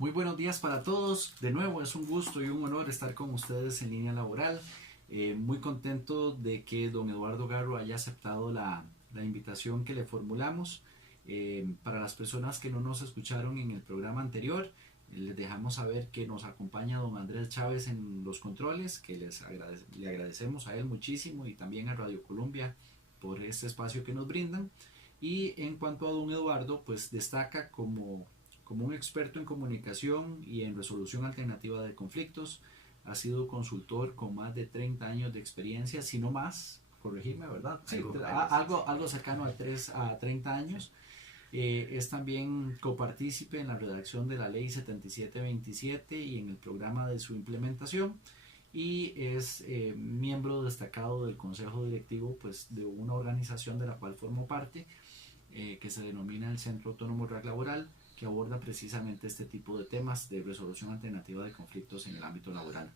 Muy buenos días para todos. De nuevo es un gusto y un honor estar con ustedes en línea laboral. Muy contento de que don Eduardo Garro haya aceptado la invitación que le formulamos. Para las personas que no nos escucharon en el programa anterior, les dejamos saber que nos acompaña don Andrés Chávez en los controles, que le agradecemos a él muchísimo y también a Radio Colombia por este espacio que nos brindan. Y en cuanto a don Eduardo, pues destaca como un experto en comunicación y en resolución alternativa de conflictos. Ha sido consultor con más de 30 años de experiencia, si no más, corregirme, ¿verdad? Sí, algo cercano a 30 años. Es también copartícipe en la redacción de la Ley 7727 y en el programa de su implementación. Y es miembro destacado del Consejo Directivo pues, de una organización de la cual formo parte, que se denomina el Centro Autónomo RAC Laboral, que aborda precisamente este tipo de temas de resolución alternativa de conflictos en el ámbito laboral.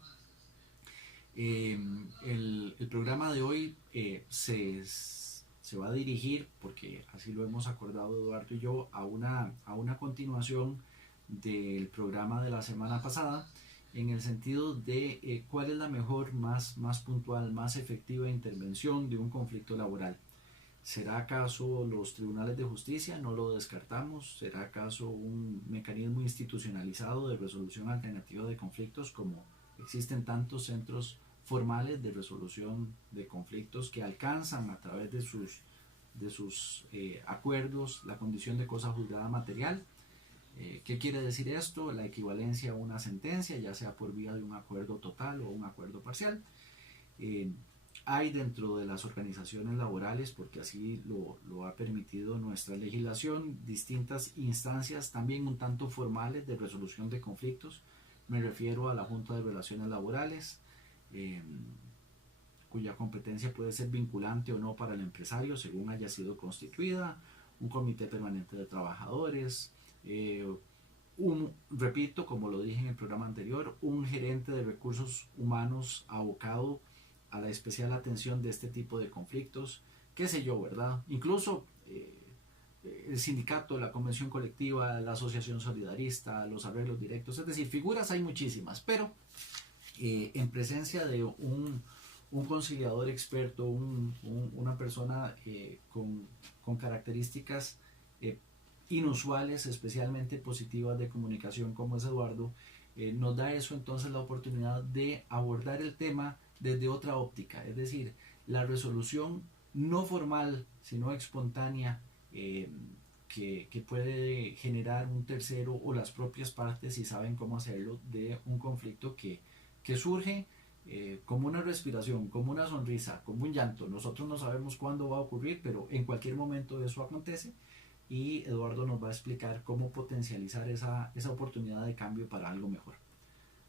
El programa de hoy se va a dirigir, porque así lo hemos acordado Eduardo y yo, a una continuación del programa de la semana pasada, en el sentido de cuál es la mejor, más puntual, más efectiva intervención de un conflicto laboral. ¿Será acaso los tribunales de justicia? No lo descartamos. ¿Será acaso un mecanismo institucionalizado de resolución alternativa de conflictos, como existen tantos centros formales de resolución de conflictos que alcanzan a través de sus acuerdos la condición de cosa juzgada material? ¿Qué quiere decir esto? La equivalencia a una sentencia, ya sea por vía de un acuerdo total o un acuerdo parcial. Hay dentro de las organizaciones laborales, porque así lo ha permitido nuestra legislación, distintas instancias también un tanto formales de resolución de conflictos. Me refiero a la Junta de Relaciones Laborales, cuya competencia puede ser vinculante o no para el empresario según haya sido constituida, un comité permanente de trabajadores, repito, como lo dije en el programa anterior, un gerente de recursos humanos abocado a la especial atención de este tipo de conflictos, qué sé yo, ¿verdad? Incluso el sindicato, la convención colectiva, la asociación solidarista, los arreglos directos, es decir, figuras hay muchísimas, pero en presencia de un conciliador experto, una persona con características inusuales, especialmente positivas de comunicación como es Eduardo, nos da eso entonces la oportunidad de abordar el tema desde otra óptica, es decir, la resolución no formal, sino espontánea, que puede generar un tercero o las propias partes, si saben cómo hacerlo, de un conflicto que surge como una respiración, como una sonrisa, como un llanto. Nosotros no sabemos cuándo va a ocurrir, pero en cualquier momento eso acontece, y Eduardo nos va a explicar cómo potencializar esa oportunidad de cambio para algo mejor.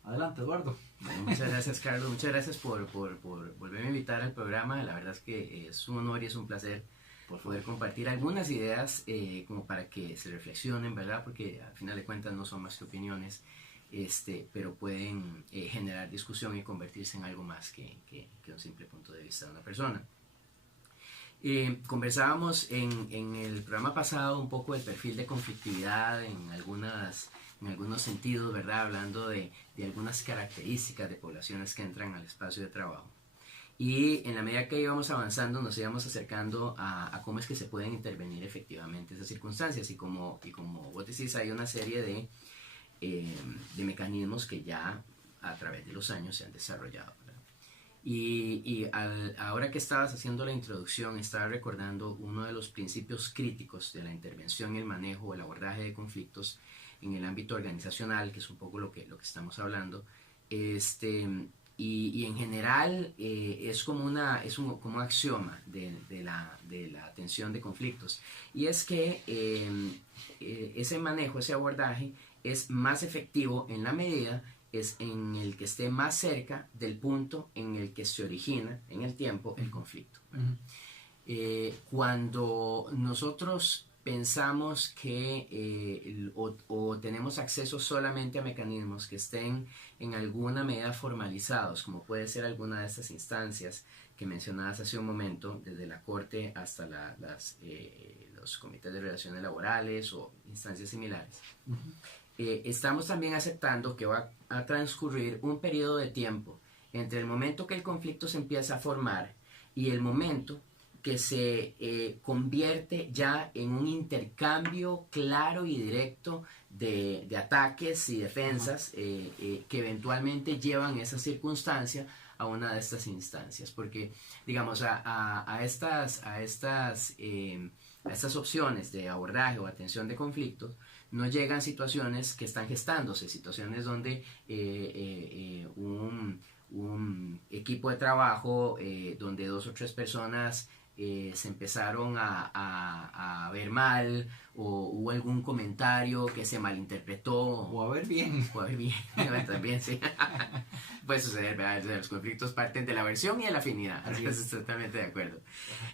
Adelante, Eduardo. Bueno, muchas gracias, Carlos. Muchas gracias por volverme a invitar al programa. La verdad es que es un honor y es un placer poder compartir algunas ideas como para que se reflexionen, ¿verdad? Porque al final de cuentas no son más que opiniones, pero pueden generar discusión y convertirse en algo más que un simple punto de vista de una persona. Conversábamos en el programa pasado un poco del perfil de conflictividad en algunos sentidos, ¿verdad? Hablando de algunas características de poblaciones que entran al espacio de trabajo. Y en la medida que íbamos avanzando nos íbamos acercando a cómo es que se pueden intervenir efectivamente esas circunstancias. Y como vos decís, hay una serie de mecanismos que ya a través de los años se han desarrollado, ¿verdad? Y ahora que estabas haciendo la introducción, estaba recordando uno de los principios críticos de la intervención, el manejo, el abordaje de conflictos en el ámbito organizacional, que es un poco lo que estamos hablando, y en general es como un axioma de la atención de conflictos, y es que ese manejo, ese abordaje es más efectivo en la medida es en el que esté más cerca del punto en el que se origina en el tiempo el conflicto. Cuando nosotros pensamos que o tenemos acceso solamente a mecanismos que estén en alguna medida formalizados, como puede ser alguna de estas instancias que mencionabas hace un momento, desde la Corte hasta los comités de relaciones laborales o instancias similares, estamos también aceptando que va a transcurrir un periodo de tiempo entre el momento que el conflicto se empieza a formar y el momento que se convierte ya en un intercambio claro y directo de ataques y defensas que eventualmente llevan esa circunstancia a una de estas instancias. Porque, digamos, a estas opciones de abordaje o atención de conflictos no llegan situaciones que están gestándose, situaciones donde un equipo de trabajo donde 2 o 3 personas se empezaron a ver mal, o hubo algún comentario que se malinterpretó, o a ver bien, también, sí. Puede suceder, ¿verdad? Los conflictos parten de la aversión y de la afinidad. Así es, totalmente de acuerdo.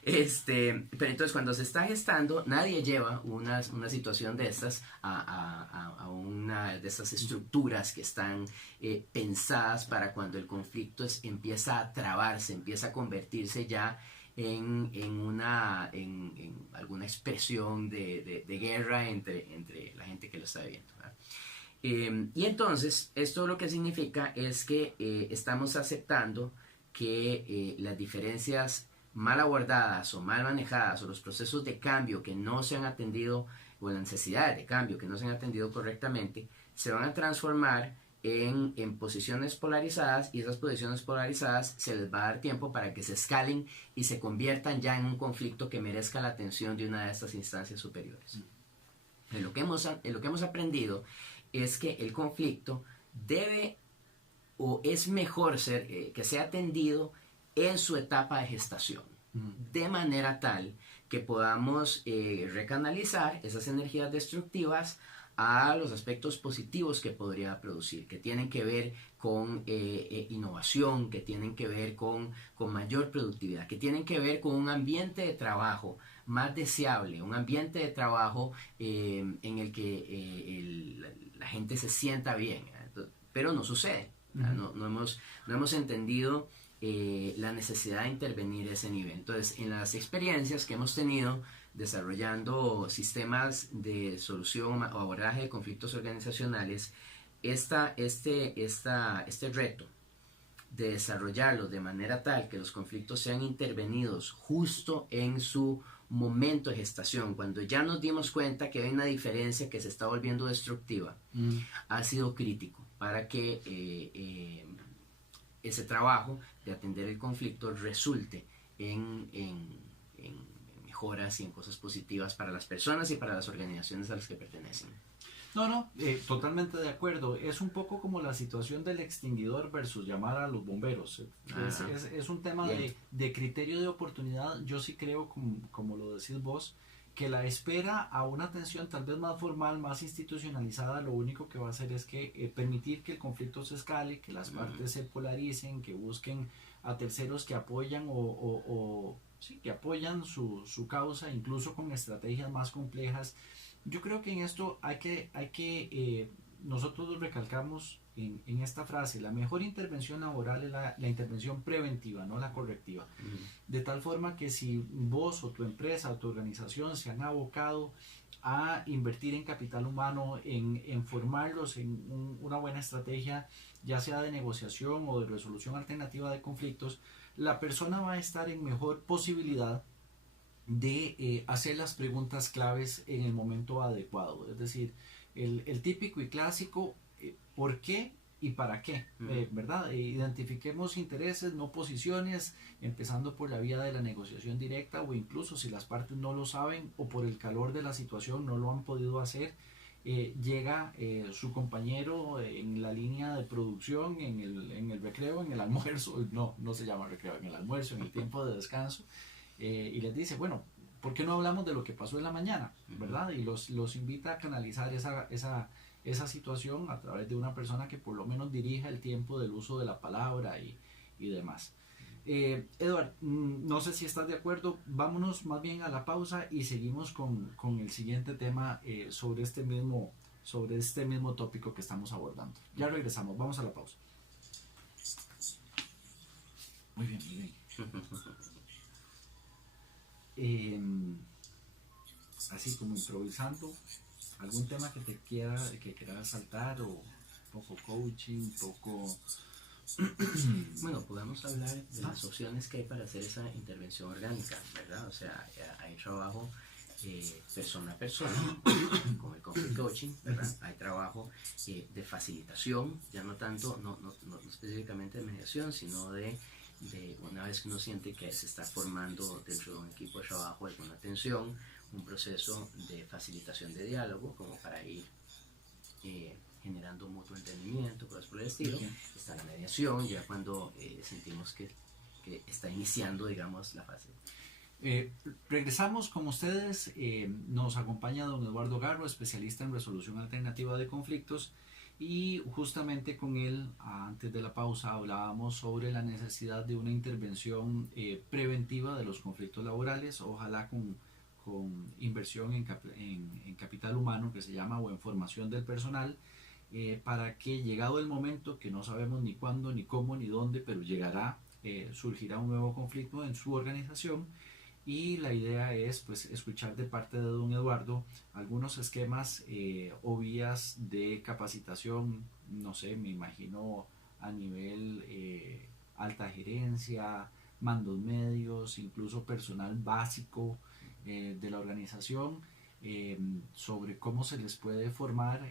Pero entonces, cuando se está gestando, nadie lleva una situación de estas a una de esas estructuras que están pensadas para cuando el conflicto empieza a trabarse, empieza a convertirse ya en alguna expresión de guerra entre la gente que lo está viviendo, ¿verdad? Y entonces, esto lo que significa es que estamos aceptando que las diferencias mal abordadas o mal manejadas, o los procesos de cambio que no se han atendido, o las necesidades de cambio que no se han atendido correctamente, se van a transformar en posiciones polarizadas, y esas posiciones polarizadas se les va a dar tiempo para que se escalen y se conviertan ya en un conflicto que merezca la atención de una de estas instancias superiores. Lo que hemos aprendido es que el conflicto debe, o es mejor que sea atendido en su etapa de gestación, de manera tal que podamos recanalizar esas energías destructivas a los aspectos positivos que podría producir, que tienen que ver con innovación, que tienen que ver con mayor productividad, que tienen que ver con un ambiente de trabajo más deseable, un ambiente de trabajo en el que la gente se sienta bien. Pero no sucede. No hemos entendido la necesidad de intervenir a ese nivel. Entonces, en las experiencias que hemos tenido desarrollando sistemas de solución o abordaje de conflictos organizacionales, este reto de desarrollarlos de manera tal que los conflictos sean intervenidos justo en su momento de gestación, cuando ya nos dimos cuenta que hay una diferencia que se está volviendo destructiva, ha sido crítico para que ese trabajo de atender el conflicto resulte en mejoras y en cosas positivas para las personas y para las organizaciones a las que pertenecen. Totalmente de acuerdo. Es un poco como la situación del extinguidor versus llamar a los bomberos. Es un tema de criterio de oportunidad. Yo sí creo, como lo decís vos, que la espera a una atención tal vez más formal, más institucionalizada, lo único que va a hacer es que permitir que el conflicto se escale, que las partes se polaricen, que busquen a terceros que apoyan que apoyan su causa, incluso con estrategias más complejas. Yo creo que en esto hay que nosotros recalcamos en esta frase: la mejor intervención laboral es la intervención preventiva, no la correctiva. De tal forma que si vos o tu empresa o tu organización se han abocado a invertir en capital humano, en formarlos en una buena estrategia, ya sea de negociación o de resolución alternativa de conflictos, la persona va a estar en mejor posibilidad de hacer las preguntas claves en el momento adecuado. Es decir, el típico y clásico ¿por qué y para qué? ¿Verdad? Identifiquemos intereses, no posiciones, empezando por la vía de la negociación directa, o incluso si las partes no lo saben o por el calor de la situación no lo han podido hacer, llega su compañero en la línea de producción, en el recreo, en el almuerzo, no se llama recreo, en el almuerzo, en el tiempo de descanso, y les dice, bueno, ¿por qué no hablamos de lo que pasó en la mañana? ¿Verdad? Y los invita a canalizar esa situación a través de una persona que por lo menos dirija el tiempo del uso de la palabra y demás. Edward, no sé si estás de acuerdo, vámonos más bien a la pausa y seguimos con el siguiente tema sobre este mismo tópico que estamos abordando. Ya regresamos, vamos a la pausa. Muy bien, muy bien. Así como improvisando, ¿Algún tema que que quieras saltar, o un poco coaching, un poco... Bueno, podemos hablar de las opciones que hay para hacer esa intervención orgánica, ¿verdad? O sea, hay trabajo persona a persona con el conflict coaching, ¿verdad? Hay trabajo de facilitación, ya no tanto, no específicamente de mediación, sino de una vez que uno siente que se está formando dentro de un equipo de trabajo alguna tensión, un proceso de facilitación de diálogo como para ir generando mutuo entendimiento, cosas por el estilo. Está la mediación, ya cuando sentimos que está iniciando, digamos, la fase. Regresamos con ustedes. Nos acompaña don Eduardo Garro, especialista en resolución alternativa de conflictos, y justamente con él, antes de la pausa, hablábamos sobre la necesidad de una intervención preventiva de los conflictos laborales, ojalá con inversión en capital humano, que se llama, o en formación del personal, para que, llegado el momento, que no sabemos ni cuándo, ni cómo, ni dónde, pero llegará, surgirá un nuevo conflicto en su organización. Y la idea es, pues, escuchar de parte de don Eduardo algunos esquemas o vías de capacitación, no sé, me imagino a nivel alta gerencia, mandos medios, incluso personal básico de la organización, sobre cómo se les puede formar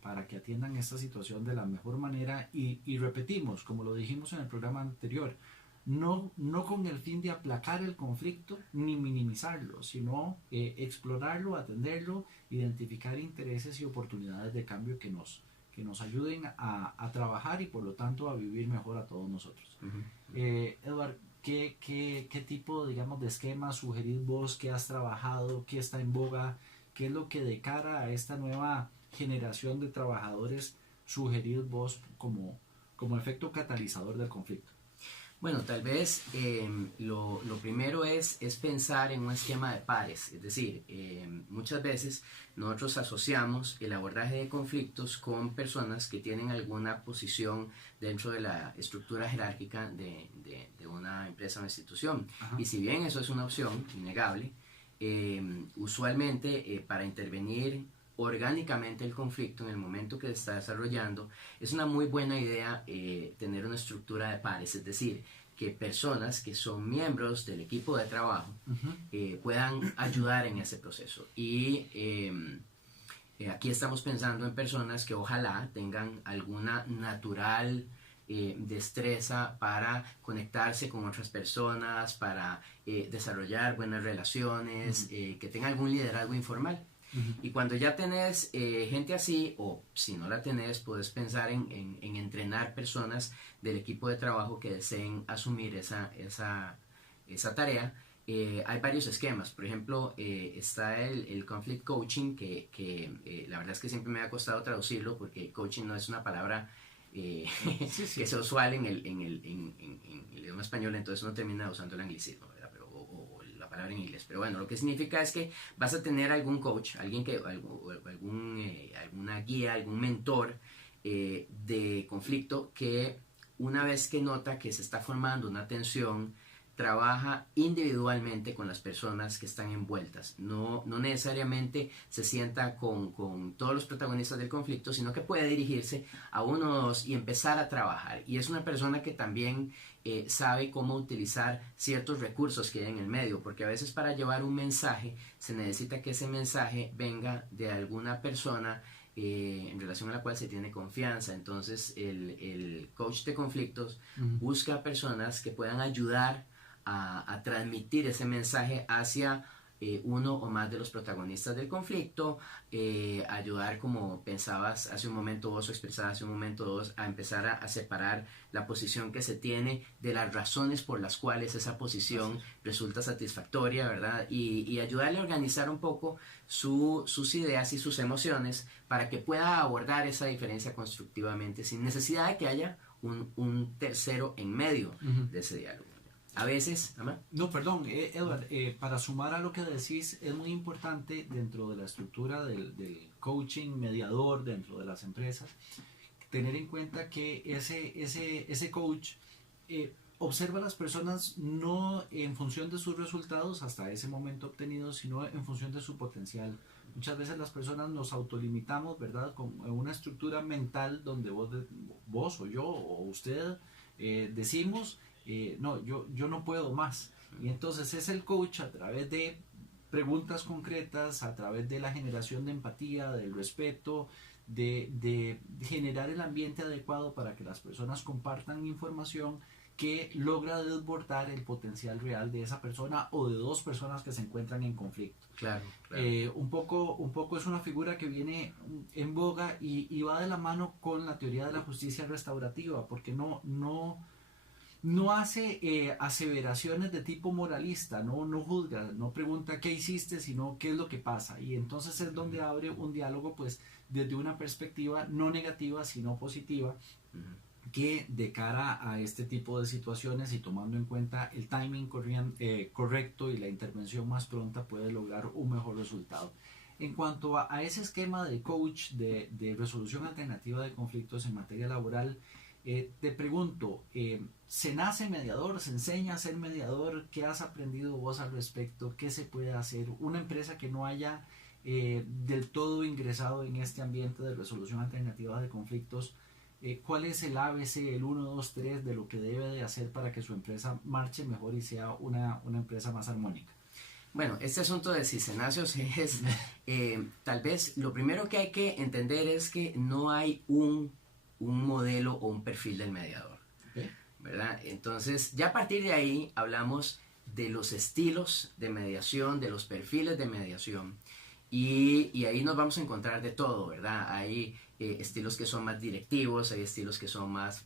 para que atiendan esta situación de la mejor manera. Y repetimos, como lo dijimos en el programa anterior, no con el fin de aplacar el conflicto ni minimizarlo, sino explorarlo, atenderlo, identificar intereses y oportunidades de cambio que nos ayuden a trabajar y por lo tanto a vivir mejor a todos nosotros. Eduardo, ¿qué tipo, digamos, de esquema sugerís vos? ¿Qué has trabajado? ¿Qué está en boga? ¿Qué es lo que, de cara a esta nueva generación de trabajadores, sugerís vos como efecto catalizador del conflicto? Bueno, tal vez lo primero es pensar en un esquema de pares, es decir, muchas veces nosotros asociamos el abordaje de conflictos con personas que tienen alguna posición dentro de la estructura jerárquica de una empresa o institución. Ajá. Y si bien eso es una opción innegable, usualmente para intervenir orgánicamente el conflicto en el momento que se está desarrollando, es una muy buena idea tener una estructura de pares, es decir, que personas que son miembros del equipo de trabajo puedan ayudar en ese proceso. Y aquí estamos pensando en personas que ojalá tengan alguna natural destreza para conectarse con otras personas, para desarrollar buenas relaciones, que tengan algún liderazgo informal. Y cuando ya tenés gente así, o si no la tenés, puedes pensar en entrenar personas del equipo de trabajo que deseen asumir esa tarea. Hay varios esquemas. Por ejemplo, está el conflict coaching, que la verdad es que siempre me ha costado traducirlo, porque coaching no es una palabra que es usual en el idioma español, entonces uno termina usando el anglicismo, ¿verdad? Palabra en inglés, pero bueno, lo que significa es que vas a tener algún coach, alguna guía, algún mentor de conflicto, que una vez que nota que se está formando una tensión, trabaja individualmente con las personas que están envueltas. No necesariamente se sienta con todos los protagonistas del conflicto, sino que puede dirigirse a uno o dos y empezar a trabajar. Y es una persona que también sabe cómo utilizar ciertos recursos que hay en el medio, porque a veces para llevar un mensaje se necesita que ese mensaje venga de alguna persona en relación a la cual se tiene confianza. Entonces el coach de conflictos busca personas que puedan ayudar a transmitir ese mensaje hacia uno o más de los protagonistas del conflicto, ayudar, como pensabas hace un momento vos o expresabas hace un momento vos, a empezar a separar la posición que se tiene de las razones por las cuales esa posición resulta satisfactoria, ¿verdad? Y ayudarle a organizar un poco sus ideas y sus emociones para que pueda abordar esa diferencia constructivamente, sin necesidad de que haya un tercero en medio de ese diálogo. A veces, ¿no? No, perdón, Edward, para sumar a lo que decís, es muy importante dentro de la estructura del coaching mediador dentro de las empresas, tener en cuenta que ese coach observa a las personas no en función de sus resultados hasta ese momento obtenidos, sino en función de su potencial. muchas veces las personas nos autolimitamos, ¿verdad? Con una estructura mental donde vos o yo o usted decimos, no, yo no puedo más. Y entonces es el coach a través de preguntas concretas, a través de la generación de empatía, del respeto, de generar el ambiente adecuado para que las personas compartan información que logra desbordar el potencial real de esa persona o de dos personas que se encuentran en conflicto. Claro, claro. Un poco es una figura que viene en boga y va de la mano con la teoría de la justicia restaurativa, porque no hace aseveraciones de tipo moralista, no juzga, no pregunta qué hiciste, sino qué es lo que pasa. Y entonces es donde abre un diálogo pues desde una perspectiva no negativa, sino positiva, que de cara a este tipo de situaciones y tomando en cuenta el timing correcto y la intervención más pronta puede lograr un mejor resultado. En cuanto a ese esquema de coach de resolución alternativa de conflictos en materia laboral, te pregunto, ¿se nace mediador? ¿Se enseña a ser mediador? ¿Qué has aprendido vos al respecto? ¿Qué se puede hacer? Una empresa que no haya del todo ingresado en este ambiente de resolución alternativa de conflictos, ¿cuál es el ABC, el 1, 2, 3 de lo que debe de hacer para que su empresa marche mejor y sea una empresa más armónica? Bueno, este asunto de si se nace o se es, tal vez lo primero que hay que entender es que no hay un modelo o un perfil del mediador, Okay. ¿verdad? Entonces, ya a partir de ahí hablamos de los estilos de mediación, de los perfiles de mediación, y ahí nos vamos a encontrar de todo, ¿verdad? Hay estilos que son más directivos, hay estilos que son más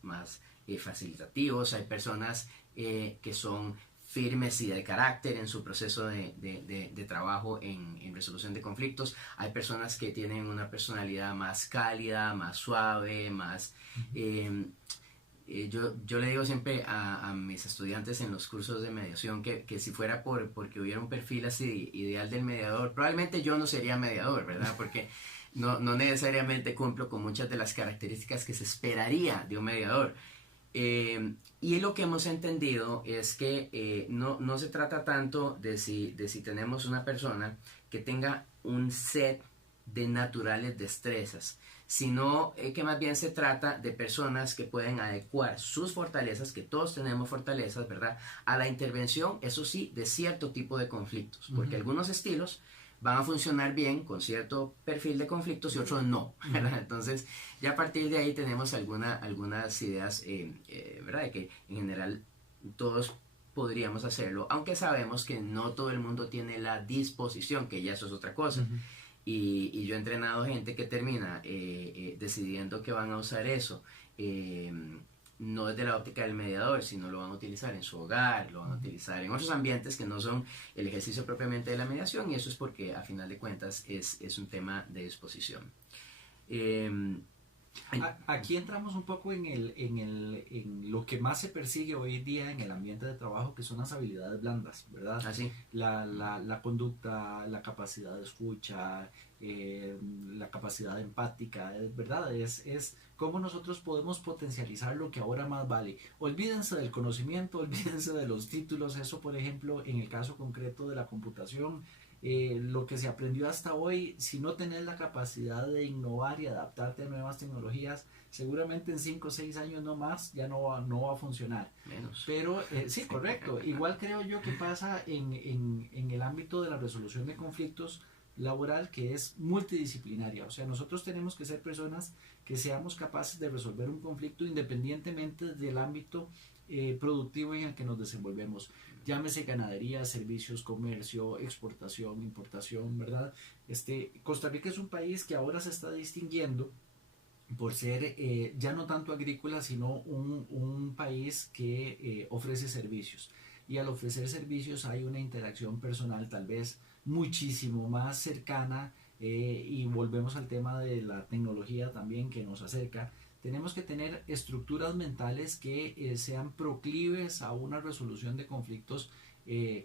facilitativos, hay personas que son firmes y de carácter en su proceso de trabajo en resolución de conflictos. Hay personas que tienen una personalidad más cálida, más suave, más... yo le digo siempre a mis estudiantes en los cursos de mediación que si fuera porque hubiera un perfil así ideal del mediador, probablemente yo no sería mediador, ¿verdad? Porque no necesariamente cumplo con muchas de las características que se esperaría de un mediador. Y lo que hemos entendido es que no se trata tanto de si tenemos una persona que tenga un set de naturales destrezas, sino que más bien se trata de personas que pueden adecuar sus fortalezas, que todos tenemos fortalezas, ¿verdad?, a la intervención, eso sí, de cierto tipo de conflictos, porque algunos estilos van a funcionar bien con cierto perfil de conflictos y otros no, ¿verdad? Entonces, ya a partir de ahí tenemos algunas ideas, ¿verdad?, de que en general todos podríamos hacerlo, aunque sabemos que no todo el mundo tiene la disposición, que ya eso es otra cosa. Y yo he entrenado gente que termina decidiendo que van a usar eso, no desde la óptica del mediador, sino lo van a utilizar en su hogar, lo van a utilizar en otros ambientes que no son el ejercicio propiamente de la mediación, y eso es porque a final de cuentas es un tema de disposición. Aquí entramos un poco en lo que más se persigue hoy día en el ambiente de trabajo, que son las habilidades blandas, ¿verdad? ¿Ah, sí? La conducta, la capacidad de escucha, la capacidad empática, ¿verdad? Es cómo nosotros podemos potencializar lo que ahora más vale. Olvídense del conocimiento, olvídense de los títulos, eso por ejemplo, en el caso concreto de la computación, lo que se aprendió hasta hoy, si no tenés la capacidad de innovar y adaptarte a nuevas tecnologías, seguramente en 5 o 6 años no más ya no va a funcionar. Menos. Pero sí, correcto. Igual creo yo que pasa en el ámbito de la resolución de conflictos laboral, que es multidisciplinaria. O sea, nosotros tenemos que ser personas que seamos capaces de resolver un conflicto independientemente del ámbito productivo en el que nos desenvolvemos. Llámese ganadería, servicios, comercio, exportación, importación, ¿verdad? Costa Rica es un país que ahora se está distinguiendo por ser ya no tanto agrícola, sino un país que ofrece servicios. Y al ofrecer servicios hay una interacción personal tal vez muchísimo más cercana, y volvemos al tema de la tecnología también que nos acerca. Tenemos que tener estructuras mentales que sean proclives a una resolución de conflictos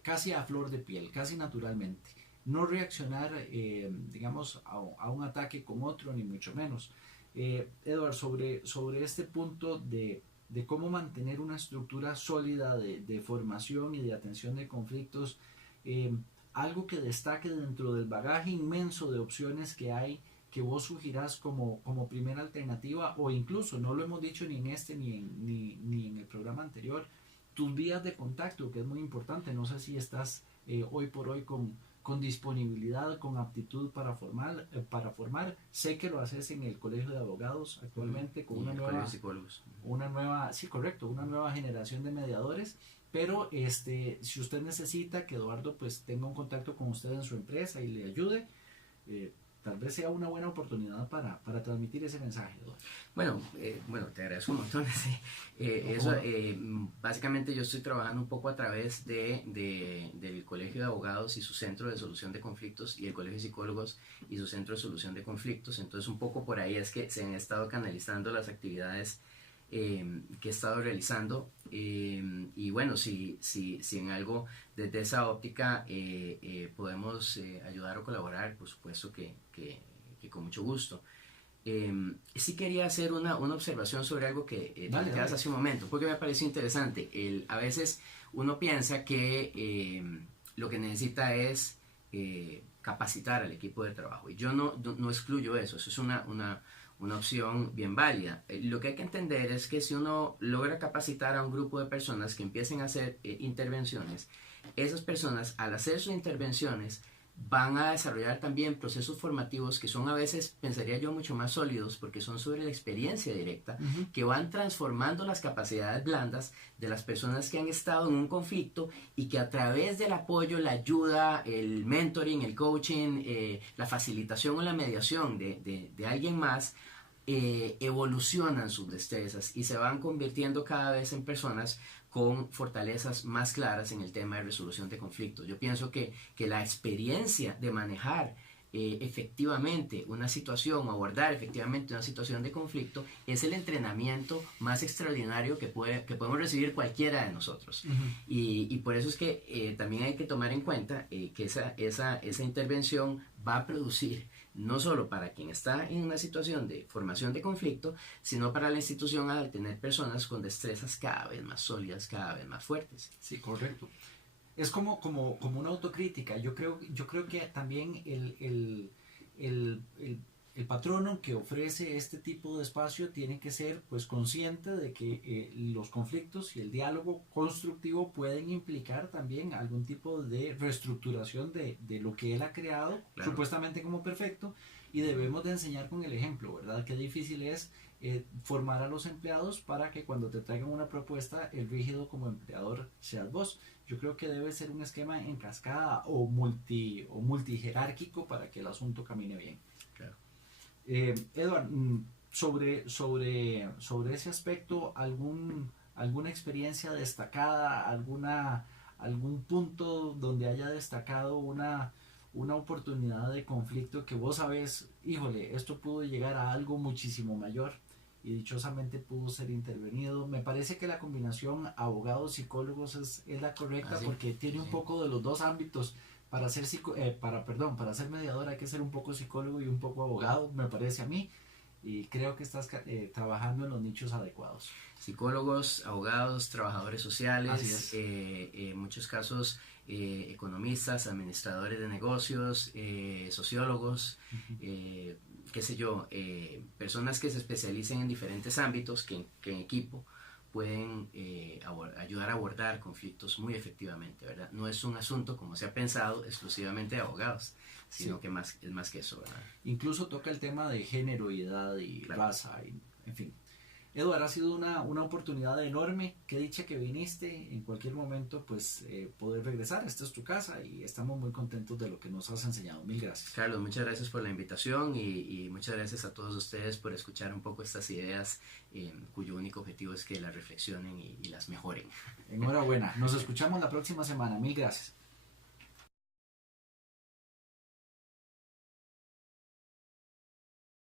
casi a flor de piel, casi naturalmente. No reaccionar, digamos, a un ataque con otro, ni mucho menos. Edward, sobre este punto de cómo mantener una estructura sólida de formación y de atención de conflictos, algo que destaque dentro del bagaje inmenso de opciones que hay, que vos sugirás como primera alternativa, o incluso, no lo hemos dicho ni en este ni en el programa anterior, tus vías de contacto, que es muy importante. No sé si estás hoy por hoy con disponibilidad, con aptitud para formar. Sé que lo haces en el Colegio de Abogados actualmente, con una nueva, sí, correcto, una nueva generación de mediadores. Pero si usted necesita que Eduardo pues tenga un contacto con usted en su empresa y le ayude, tal vez sea una buena oportunidad para transmitir ese mensaje, Eduardo. Bueno, te agradezco un montón. Básicamente yo estoy trabajando un poco a través del Colegio de Abogados y su Centro de Solución de Conflictos, y el Colegio de Psicólogos y su Centro de Solución de Conflictos. Entonces un poco por ahí es que se han estado canalizando las actividades que he estado realizando, y bueno, si en algo desde esa óptica podemos ayudar o colaborar, por supuesto que con mucho gusto. Sí quería hacer una observación sobre algo que planteabas hace un momento, porque me pareció interesante. A veces uno piensa que lo que necesita es capacitar al equipo de trabajo, y yo no excluyo eso es una opción bien válida. Lo que hay que entender es que si uno logra capacitar a un grupo de personas que empiecen a hacer intervenciones, esas personas, al hacer sus intervenciones, van a desarrollar también procesos formativos que son, a veces, pensaría yo, mucho más sólidos, porque son sobre la experiencia directa, que van transformando las capacidades blandas de las personas que han estado en un conflicto, y que a través del apoyo, la ayuda, el mentoring, el coaching, la facilitación o la mediación de alguien más, evolucionan sus destrezas y se van convirtiendo cada vez en personas con fortalezas más claras en el tema de resolución de conflictos. Yo pienso que la experiencia de manejar efectivamente una situación, o abordar efectivamente una situación de conflicto, es el entrenamiento más extraordinario que podemos recibir cualquiera de nosotros. Y por eso es que también hay que tomar en cuenta que esa intervención va a producir, no solo para quien está en una situación de formación de conflicto, sino para la institución, al tener personas con destrezas cada vez más sólidas, cada vez más fuertes. Sí, correcto. Es como una autocrítica. Yo creo que también el patrono que ofrece este tipo de espacio tiene que ser pues consciente de que los conflictos y el diálogo constructivo pueden implicar también algún tipo de reestructuración de lo que él ha creado, claro, supuestamente como perfecto, y debemos de enseñar con el ejemplo, ¿verdad? Qué difícil es formar a los empleados para que cuando te traigan una propuesta, el rígido como empleador seas vos. Yo creo que debe ser un esquema en cascada o multijerárquico para que el asunto camine bien. Claro. Edward, sobre ese aspecto, ¿alguna experiencia destacada, algún punto donde haya destacado una oportunidad de conflicto que vos sabés, híjole, esto pudo llegar a algo muchísimo mayor y dichosamente pudo ser intervenido? Me parece que la combinación abogados-psicólogos es la correcta, porque tiene un poco de los dos ámbitos. Para ser mediador hay que ser un poco psicólogo y un poco abogado, me parece a mí, y creo que estás trabajando en los nichos adecuados. Psicólogos, abogados, trabajadores sociales, en muchos casos economistas, administradores de negocios, sociólogos, qué sé yo, personas que se especialicen en diferentes ámbitos que en equipo pueden ayudar a abordar conflictos muy efectivamente, ¿verdad? No es un asunto, como se ha pensado, exclusivamente de abogados, sino que es más que eso, ¿verdad? Incluso toca el tema de género y edad y raza, en fin. Eduardo, ha sido una oportunidad enorme. Qué dicha que viniste. En cualquier momento, pues, poder regresar. Esta es tu casa y estamos muy contentos de lo que nos has enseñado. Mil gracias. Carlos, muchas gracias por la invitación y muchas gracias a todos ustedes por escuchar un poco estas ideas, cuyo único objetivo es que las reflexionen y las mejoren. Enhorabuena. Nos escuchamos la próxima semana. Mil gracias.